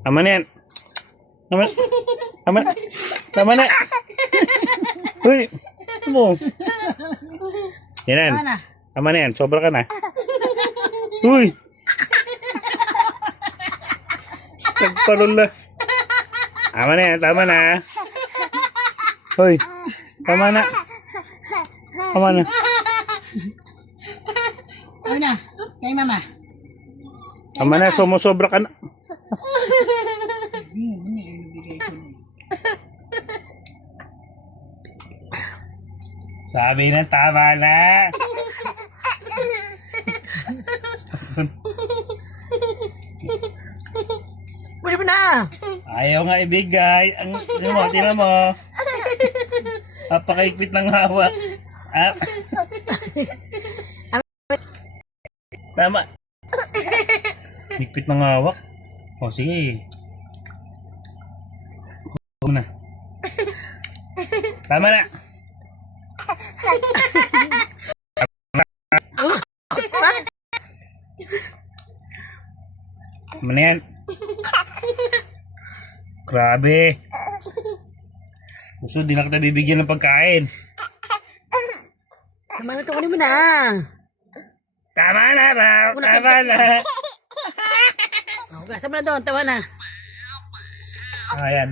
Tama na yan. Tama. Tama. Tama na. Uy. Ano mo? Yan. Tama na. Tama na yan. Sobra ka na. Uy. Nagparol na. Tama na yan. Tama na. Uy. Tama na. Tama na. Ano na? Kay mama. Tama na. Sumusobra ka na. Sabi na tama na. Pwede mo na. Ayaw nga ibigay. Ang tinan mo. Napakaigpit ng hawak. Ah. Tama. Higpit ng hawak. O sige. Huwag na. Tama na. Tama na yan. Grabe. Gusto, di na kita bibigyan ng pagkain. Tama na to, kunin mo na. Tama na ba? Tama na. Hugasan mo na doon, tawa na. Ayan.